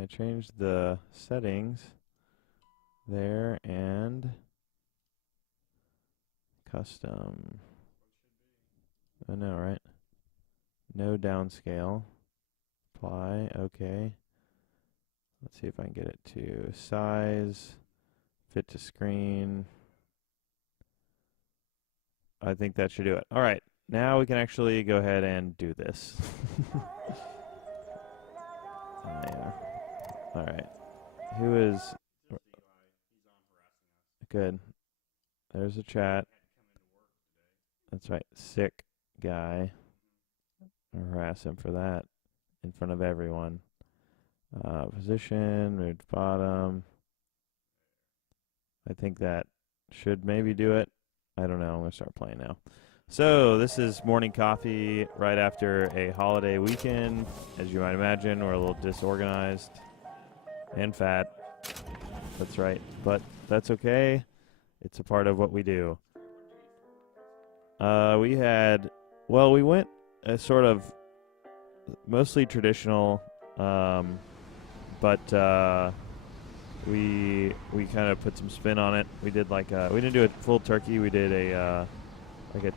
I changed the settings there and custom. I know, right? No downscale. Apply. Okay. Let's see if I can get it to size, fit to screen. I think that should do it. All right. Now we can actually go ahead and do this. Yeah. All right. Who is good? There's a chat. That's right. Sick guy. Harass him for that in front of everyone. Position, move to bottom. I think that should maybe do it. I don't know. I'm going to start playing now. So this is morning coffee right after a holiday weekend. As you might imagine, we're a little disorganized and fat. That's right. But that's okay. It's a part of what we do. We went a sort of mostly traditional, but we kind of put some spin on it. We did we didn't do a full turkey. We did a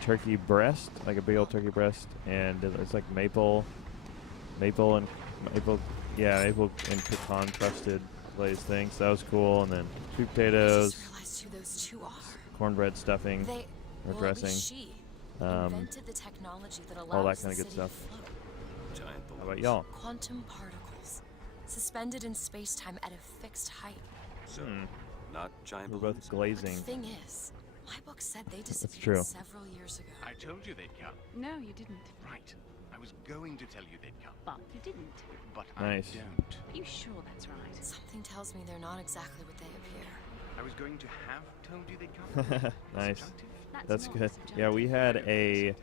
turkey breast, like a big old turkey breast, and it's like maple and pecan crusted glazed thing. So that was cool. And then sweet potatoes, cornbread stuffing or dressing, all that kind of good stuff. How about y'all? Quantum particles, suspended in space-time at a fixed height. So, not giant We're balloons? both glazing. The thing is, my book said they true. disappeared several years ago. I told you they'd come. No, you didn't. Right. I was going to tell you they'd come, But you didn't. but Nice. I don't. Are you sure that's right? Something tells me they're not exactly what they appear. I was going to have told you they'd come. Nice. Subjunctive? That's not good. subjunctive. Yeah, we had a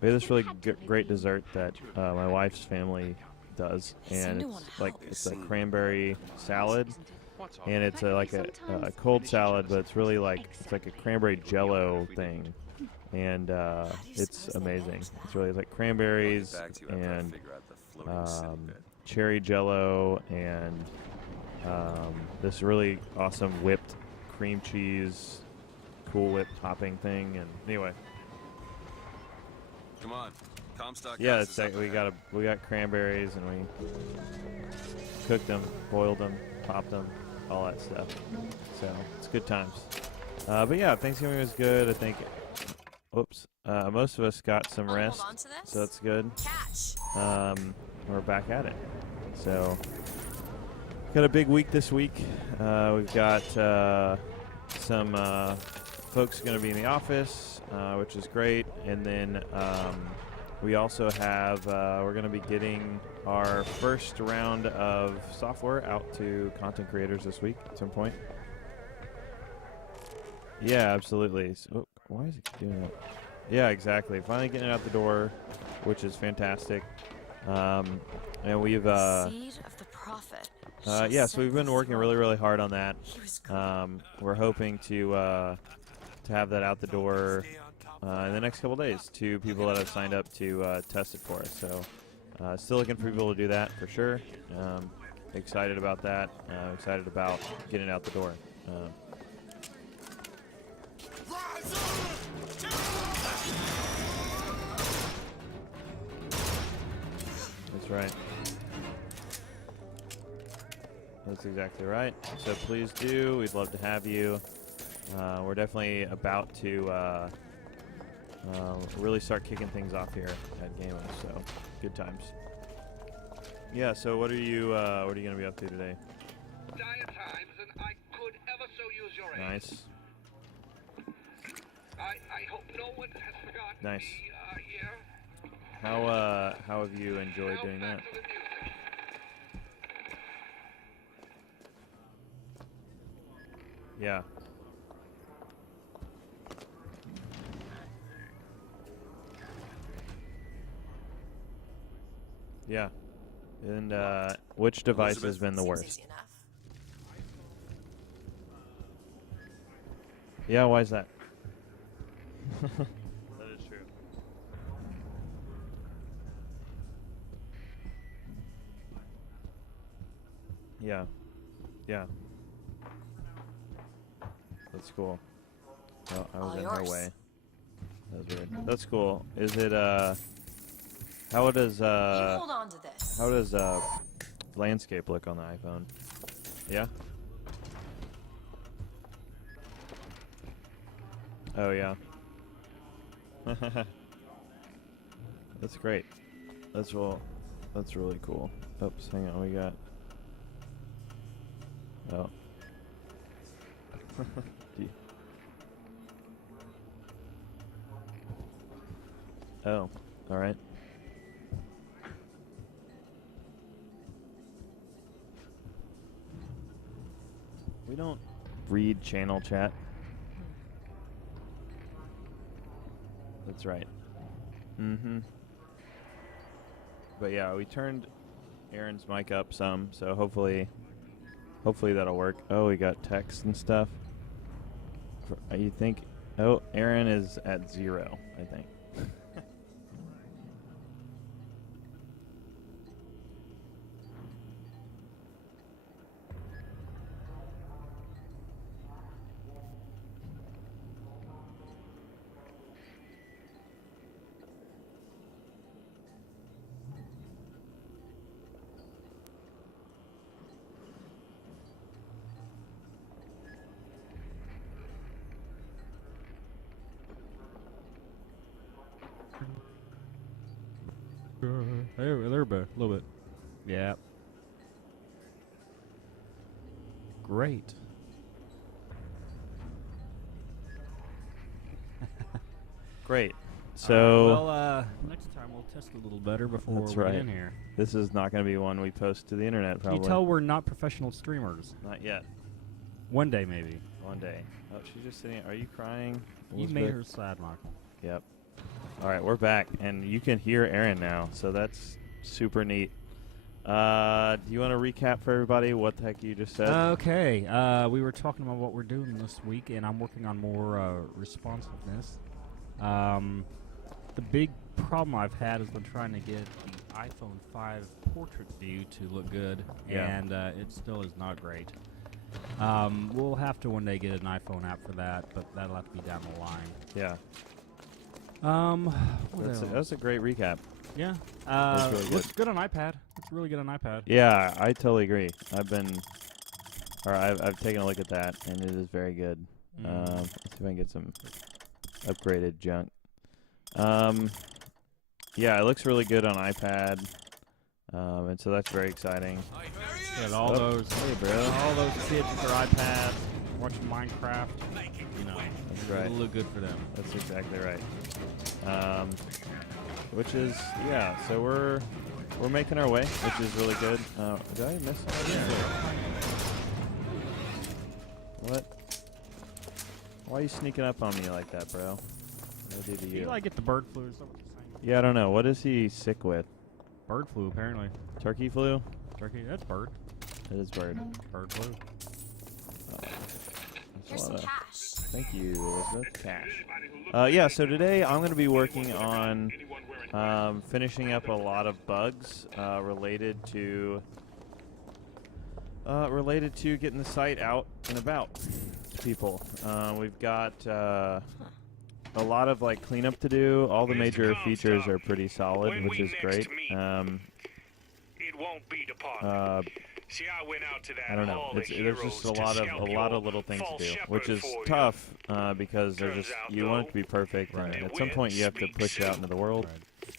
we had this really great dessert that my wife's family does, and it's a cranberry salad, What's all and it's like a cold salad, but it's really it's like a cranberry jello thing, and it's amazing. It's really like cranberries I'll get back to you after I and figure out the floating city bit. cherry jello and this really awesome whipped cream cheese, Cool Whip topping thing. And anyway, Come on, Comstock. yeah, House it's is up we ahead. got cranberries and we cooked them, boiled them, popped them, all that stuff. So it's good times. But yeah, Thanksgiving was good. I think. Whoops. Most of us got some rest, Hold on to this. so that's good. Catch. We're back at it. So got a big week this week. We've got some folks going to be in the office, which is great. And then we also have, we're going to be getting our first round of software out to content creators this week at some point. Yeah, absolutely. So, why is it doing that? Yeah, exactly. Finally getting it out the door, which is fantastic. And we've Seed of the prophet. yeah, so we've been working really, really hard on that. He was great. We're hoping to have that out the door in the next couple days to people that have signed up to test it for us. So still looking for people to do that for sure. Excited about that. Excited about getting it out the door. That's right. That's exactly right. So please do. We'd love to have you. We're definitely about to really start kicking things off here at GameWisp. So good times. Yeah. So what are you gonna be up to today? Dire times, and I could ever so use your aid. Nice. I hope no one has forgotten Nice. me here. How have you enjoyed Now doing back that? to the music. Yeah. Yeah. And which device has been the Seems worst? easy enough. Yeah, why is that? That is true. Yeah. Yeah. That's cool. Oh, I was All in yours. her way. That was weird. That's cool. Is it how does You hold on to this. how does landscape look on the iPhone? Yeah? Oh yeah. That's great. That's really cool. Oops, hang on, we got oh. Oh, all right. We don't read channel chat. That's right. Mm-hmm. But yeah, we turned Aaron's mic up some, so hopefully that'll work. Oh, we got text and stuff. You think? Oh, Aaron is at 0, I think. There a little bit. Yeah. Great. Great. So well, next time we'll test a little better before That's we right. get in here. this is not going to be one we post to the internet, probably. You tell we're not professional streamers. Not yet. One day, maybe. One day. Oh, she's just sitting. Are you crying? You Elizabeth? made her sad, Mark. Yep. All right, we're back, and you can hear Aaron now, so that's super neat. Do you want to recap for everybody what the heck you just said? Okay. We were talking about what we're doing this week, and I'm working on more responsiveness. The big problem I've had has been trying to get the iPhone 5 portrait view to look good, Yeah. and it still is not great. We'll have to one day get an iPhone app for that, but that'll have to be down the line. Yeah. What else? That's a great recap. Yeah. That's really Looks good on iPad. Looks really good on iPad. Yeah, I totally agree. I've taken a look at that, and it is very good. Let's see if I can get some upgraded junk. Yeah, it looks really good on iPad, and so that's very exciting. Got all those, Hey, bro. all those kids with their iPad watching Minecraft. You know, That's right. it'll look good for them. That's exactly right. Which is, yeah, so we're making our way, which is really good. Did I miss something? What? Why are you sneaking up on me like that, bro? What did I do to You you? like get the bird flu or something? Yeah, I don't know. What is he sick with? Bird flu, apparently. Turkey flu? Turkey, that's bird. It is bird. Bird flu. That's Here's a some lot of- cash. Thank you, Elizabeth. Cash. Yeah, so today I'm going to be working on finishing up a lot of bugs related to getting the site out and about to people. We've got a lot of like cleanup to do. All the major features are pretty solid, which is great. It won't be department. See, I went out to that I don't know. hall of There's just a heroes to lot of scalp little things your to do, false which shepherd is for you. tough because they're Turns just out, you want it though, to be perfect, and Right. at some point you have to Speak push it out soon. into the world.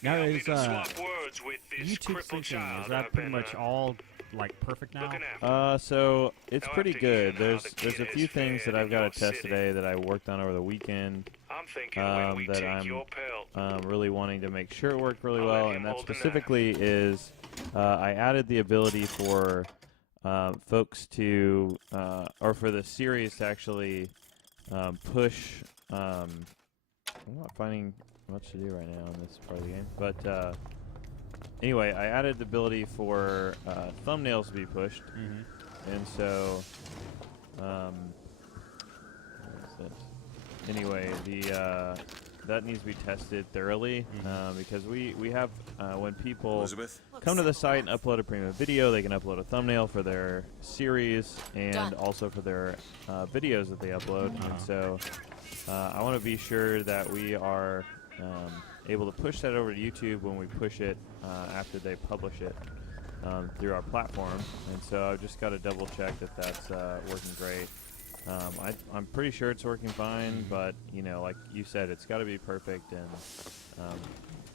Now Allow me is to swap words with this YouTube crippled syncing, child is that I've pretty been, much all like perfect now? looking after. So it's Now, pretty after hearing good. how There's the a kid few is things fed that I've in got your to test city. today that I worked on over the weekend. I'm thinking when we that take I'm your pelt. really wanting to make sure it worked really I'll well, let him and that hold the knife. specifically is I added the ability for folks to, or for the series to actually push. I'm not finding much to do right now in this part of the game, but anyway, I added the ability for thumbnails to be pushed, and so what is this? Anyway, that needs to be tested thoroughly because we have when people Elizabeth? come to the site and upload a premium video, they can upload a thumbnail for their series and Done. also for their videos that they upload. And so I want to be sure that we are able to push that over to YouTube when we push it after they publish it through our platform. And so I've just got to double check that that's working great. I'm pretty sure it's working fine, but you know, like you said, it's got to be perfect, and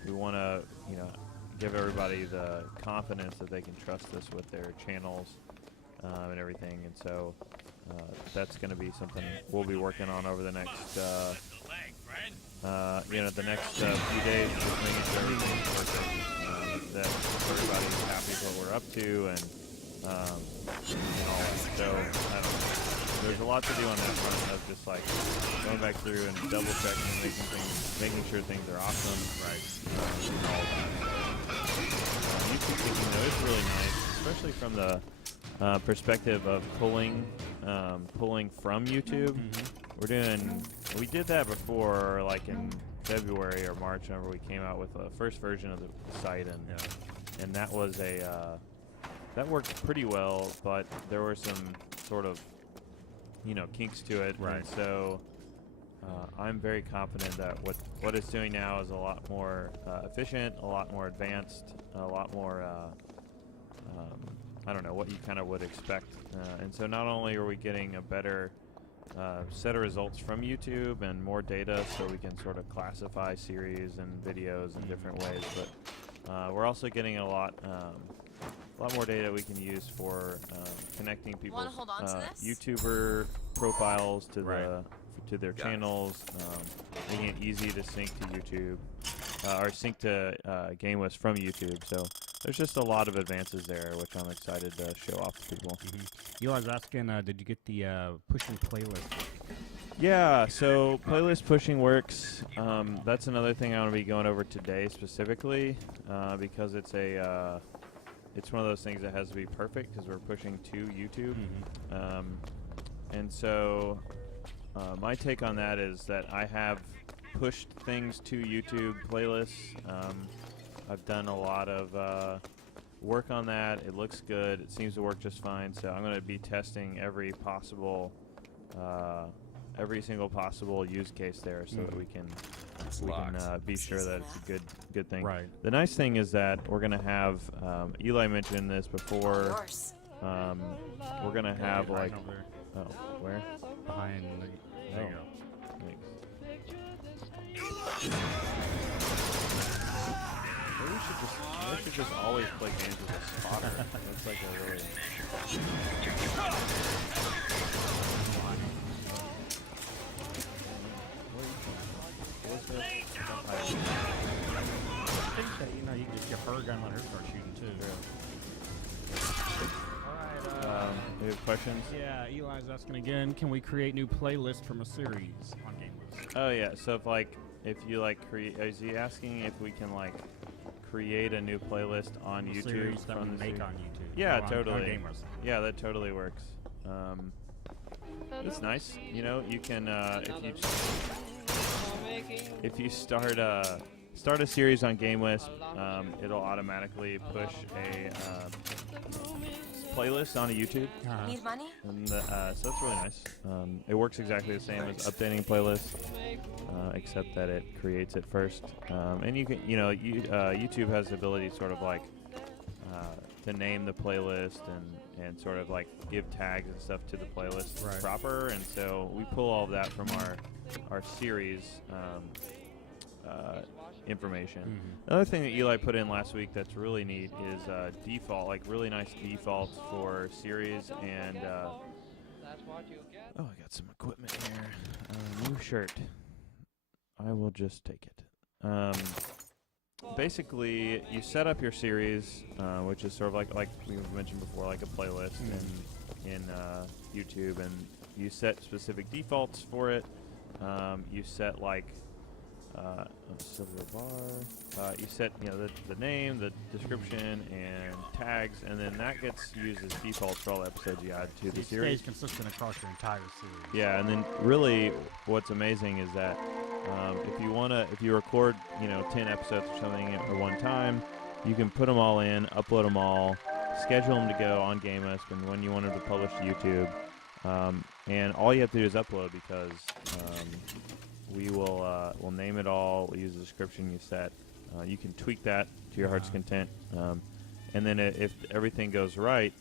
we want to, you know, give everybody the confidence that they can trust us with their channels and everything. And so that's going to be something we'll be working on over the next, you know, the next few days, just making sure everything's perfect, that everybody's happy with what we're up to, and all that. So I don't know. There's a lot to do on that front of just like going back through and double checking, making sure things are awesome, right? And all that. YouTube thinking though is really nice, especially from the perspective of pulling from YouTube. We did that before, like in February or March, whenever we came out with the first version of the site, and that was that worked pretty well, but there were some sort of, you know, kinks to it. Right. And so I'm very confident that what it's doing now is a lot more efficient, a lot more advanced, a lot more, I don't know, what you kind of would expect. And so not only are we getting a better set of results from YouTube and more data so we can sort of classify series and videos in different ways, but we're also getting a lot more data we can use for connecting people's hold on to this? YouTuber profiles to to their Got it. channels, making it easy to sync to YouTube or sync to GameWisp from YouTube. So there's just a lot of advances there, which I'm excited to show off to people. Eli's asking, did you get the pushing playlist? Yeah, so playlist pushing works. That's another thing I want to be going over today specifically because it's one of those things that has to be perfect because we're pushing to YouTube. And so my take on that is that I have pushed things to YouTube playlists. I've done a lot of work on that. It looks good. It seems to work just fine. So I'm going to be testing every single possible use case there so that we can be sure that it's a good thing. Right. The nice thing is that we're going to have, Eli mentioned this before, Yours. we're going to have right like, over there. oh, where? Behind the, there you go. Thanks. Maybe we should just always play games with a spotter. That's like a really... I think that, you know, you can just get her gun, let her start shooting too. Alright, we have questions? yeah, Eli's asking again, can we create new playlists from a series on GameWisp? Oh yeah, so if you create, is he asking if we can like create a new playlist on YouTube Series that we from the make series? on YouTube. Yeah, or on totally. GameWisp. Yeah, that totally works. It's nice, you know. You can if you start a series on GameWisp, it'll automatically push a playlist onto YouTube. Need money? And so that's really nice. It works exactly the same as updating playlists, except that it creates it first. And you can, you know, YouTube has the ability sort of like to name the playlist and sort of like give tags and stuff to the playlist proper. And so we pull all of that from our series information. Another thing that Eli put in last week that's really neat is default, like really nice defaults for series and oh, I got some equipment here. New shirt. I will just take it. Basically, you set up your series, which is sort of like we mentioned before, like a playlist in YouTube, and you set specific defaults for it. You set like silver bar. You set the name, the description, and tags, and then that gets used as default for all episodes you add to the It series. stays consistent across your entire series. Yeah, and then really, what's amazing is that if you record 10 episodes or something at one time, you can put them all in, upload them all, schedule them to go on GameWisp, and when you want them to publish to YouTube. And all you have to do is upload, because we'll name it all. We'll use the description you set. You can tweak that to your heart's content. And then if everything goes right,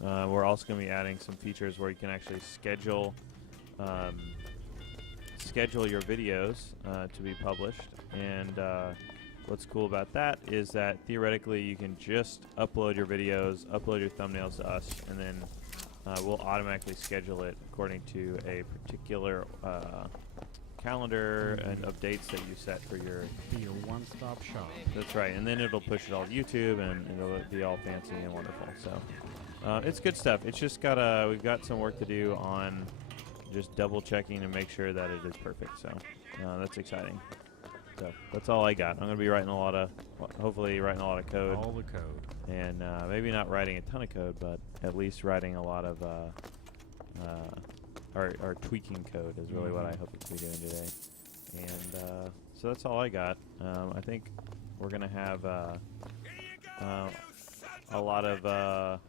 we're also going to be adding some features where you can actually schedule your videos to be published. And what's cool about that is that theoretically you can just upload your videos, upload your thumbnails to us, and then we'll automatically schedule it according to a particular calendar and of dates that you set for your... Be your one-stop shop. That's right, and then it'll push it all to YouTube, and it'll be all fancy and wonderful. So it's good stuff. It's just we've got some work to do on just double checking and make sure that it is perfect. So that's exciting. So that's all I got. I'm going to be hopefully writing a lot of code. All the code. And maybe not writing a ton of code, but at least writing a lot of or tweaking code is really what I hope to be doing today. And so that's all I got. I think we're going to have a lot of... well,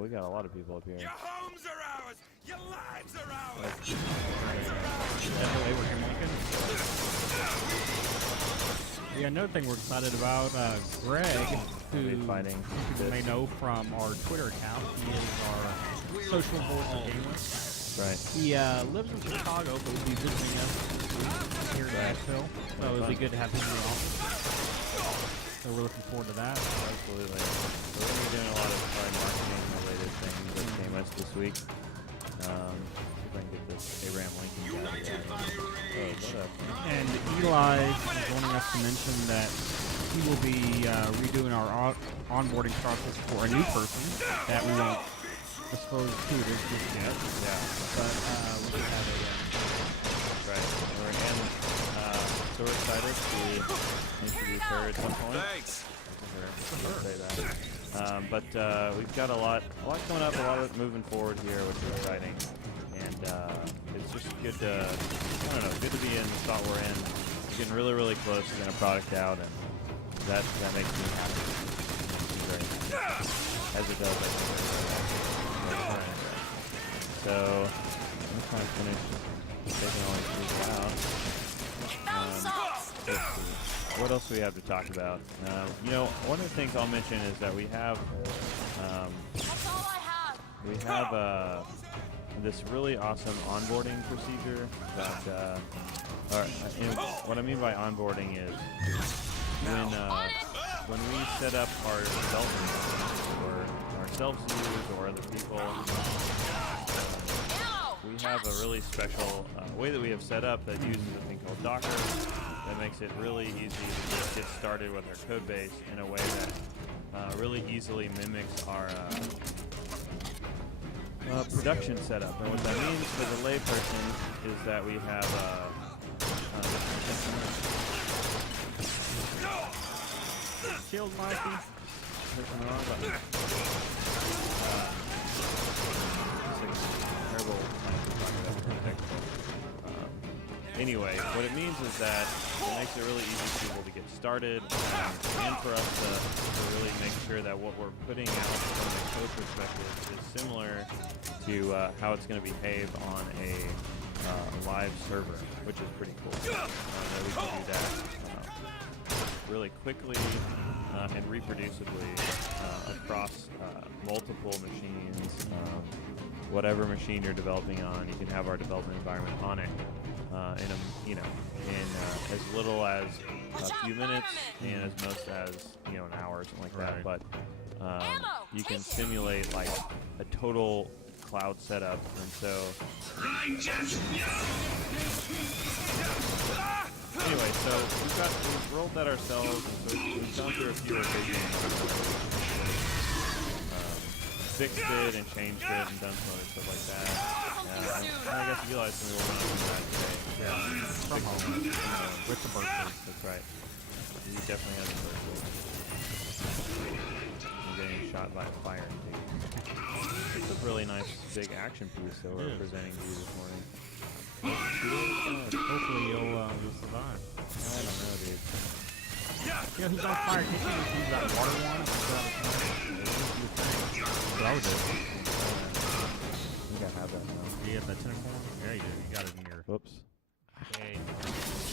we got a lot of people up here. Your homes are ours! Your lives are ours! Abraham Lincoln. Yeah, another thing we're excited about, Greg, who fighting people may know from our Twitter account. He is our social voice of GameWisp. Right. He lives in Chicago, but will be visiting us here in Nashville. So it'll be good to have him in the office. So we're looking forward to that. Absolutely. So we're going to be doing a lot of marketing-related things at GameWisp this week. See if I can get this Abraham Lincoln guy to what up? And Eli is wanting us to mention that he will be redoing our onboarding process for a new person that we won't disclose who it is just yet. Yeah. But we should have a... Right. So we're excited to introduce her at some point. Thanks. Say that. But we've got a lot coming up, a lot of it moving forward here, which is exciting. And it's just good to be in the spot we're in. We're getting really, really close to getting a product out, and that makes me happy. Very happy. As it does, I think. So I'm trying to finish taking all these people out. Let's see. What else do we have to talk about? One of the things I'll mention is that we have That's all I have. this really awesome onboarding procedure that what I mean by onboarding is when we set up our development for ourselves to use or other people, we have a really special way that we have set up that uses a thing called Docker that makes it really easy to just get started with our code base in a way that really easily mimics our production setup. And what that means for the layperson is that we have Shield Mikey. Clicking the wrong button. Terrible. Anyway, what it means is that it makes it really easy for people to get started and for us to really make sure that what we're putting out from a code perspective is similar to how it's going to behave on a live server, which is pretty cool. That we can do that really quickly and reproducibly across multiple machines. Whatever machine you're developing on, you can have our development environment on it in as little as a few minutes and as most as an hour or something like that. But you can simulate like a total cloud setup, and so anyway, so we've rolled that ourselves, and so we've gone through a few revisions fixed it and changed it and done some other stuff like that. I guess Eli's going to be working on that today. Yeah, from home with the burglars. That's right. He definitely has a burglar. He's getting shot by a fire indeed. It's a really nice big action piece that we're presenting to you this morning. Hopefully you'll survive. I don't know, dude. Yeah, he's on fire. Can't you use that water one? That's what I would do. I think I have that now. Do you have that tennis one? Yeah, you do. You got it in your... Whoops. Hey.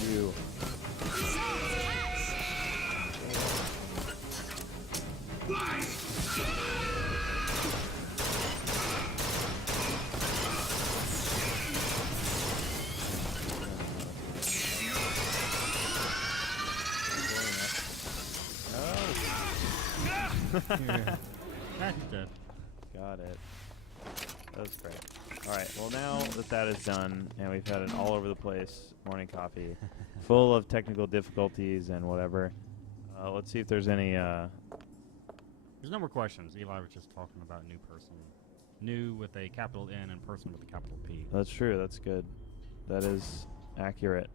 You. Yeah. That's dead. Got it. That was great. All right. Well, now that that is done, and we've had an all over the place morning coffee, full of technical difficulties and whatever. Let's see if there's any. There's no more questions. Eli was just talking about new person. New with a capital N and person with a capital P. That's true. That's good. That is accurate.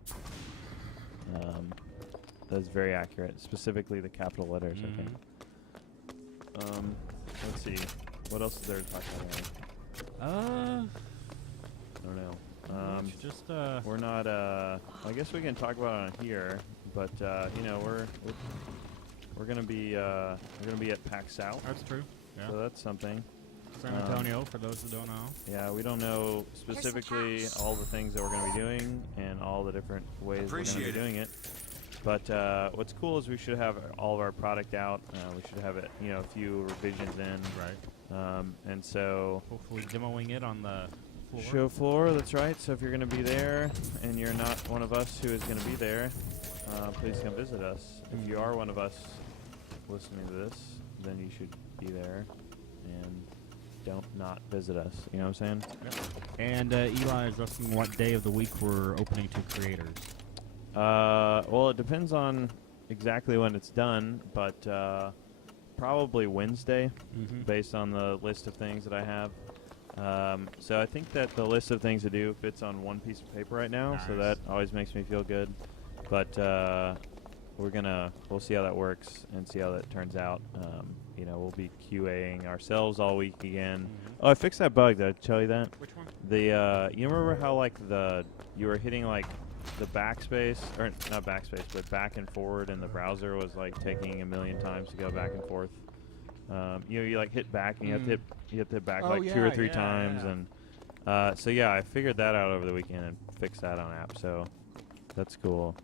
That is very accurate. Specifically the capital letters, I think. Let's see. What else is there to talk about? I I don't know. just We're not. I guess we can talk about it on here, but you know, we're gonna be at PAX South. that's true. Yeah. So that's something. San Antonio, for those who don't know. Yeah, we don't know specifically all the things that we're going to be doing and all the different ways we're going to be doing it. But what's cool is we should have all of our product out. We should have it, you know, a few revisions in. Right. And so Hopefully demoing it on the floor. show floor, that's right. So if you're going to be there and you're not one of us who is going to be there, please come visit us. If you are one of us listening to this, then you should be there and don't not visit us. You know what I'm saying? Yep. And Eli is asking what day of the week we're opening to creators. Well, it depends on exactly when it's done, but probably Wednesday, based on the list of things that I have. So I think that the list of things to do fits on one piece of paper right now, so that always makes me feel good. But we'll see how that works and see how that turns out. You know, we'll be QAing ourselves all week again. Oh, I fixed that bug. Did I tell you that? Which one? The you remember how like you were hitting like the backspace, or not backspace, but back and forward, and the browser was like taking a million times to go back and forth. You know, you like hit back, and you have to hit back like 2 or 3 times, and so yeah, I figured that out over the weekend and fixed that on app. So that's cool.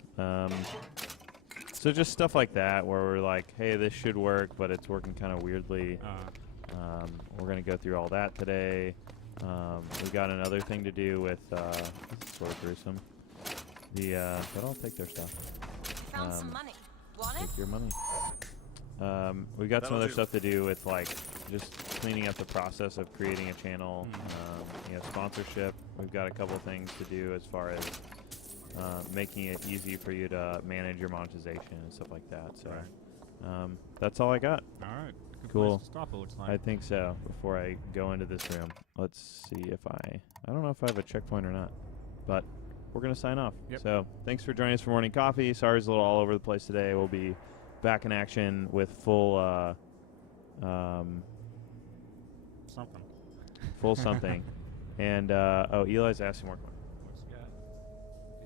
So just stuff like that, where we're like, hey, this should work, but it's working kind of weirdly. We're gonna go through all that today. We got another thing to do with. This is sort of gruesome. But I'll take their stuff. Found some money. Want it? Take your money. We got some other stuff to do with like just cleaning up the process of creating a channel. You know, sponsorship. We've got a couple things to do as far as making it easy for you to manage your monetization and stuff like that. So that's all I got. All right. Good Cool. place to stop, it looks like. I think so. Before I go into this room, let's see if I don't know if I have a checkpoint or not, but we're gonna sign off. Yep. So thanks for joining us for morning coffee. Sorry it's a little all over the place today. We'll be back in action with full Something. full something. And oh, Eli's asking more questions. What's he got?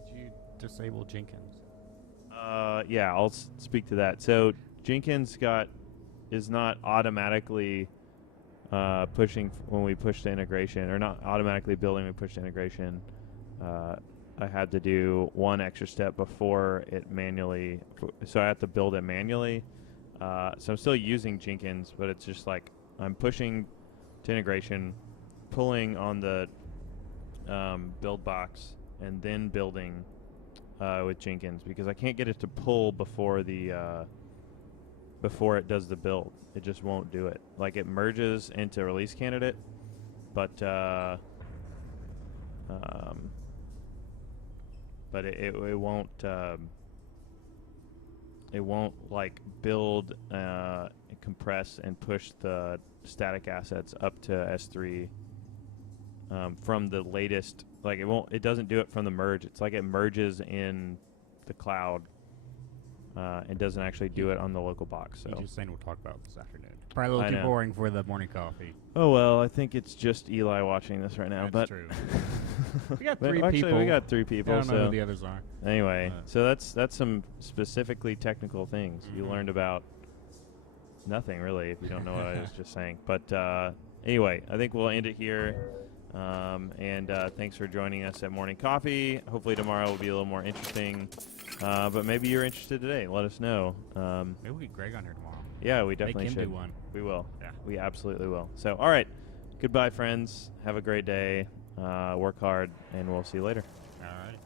Did you disable Jenkins? Yeah, I'll speak to that. So Jenkins is not automatically pushing when we push to integration, or not automatically building when we push to integration. I had to do one extra step before it manually, so I have to build it manually. So I'm still using Jenkins, but it's just like I'm pushing to integration, pulling on the build box, and then building with Jenkins, because I can't get it to pull before it does the build. It just won't do it. Like, it merges into release candidate, but it won't like build, compress, and push the static assets up to S3 from the latest. Like it doesn't do it from the merge. It's like it merges in the cloud and doesn't actually do it on the local box. So You just saying we'll talk about it this afternoon. Probably a little too boring for the morning coffee. oh well, I think it's just Eli watching this right now. That's but true. We got but 3 actually, people. we got 3 people. I don't know so who the others are. anyway, so that's some specifically technical things you learned about. Nothing really, if you don't know what I was just saying. But anyway, I think we'll end it here. And thanks for joining us at Morning Coffee. Hopefully tomorrow will be a little more interesting. But maybe you're interested today. Let us know. Maybe we'll get Greg on here tomorrow. Yeah, we definitely Make him should. do one. We will. Yeah. We absolutely will. So, all right. Goodbye, friends. Have a great day. Work hard, and we'll see you later. All right.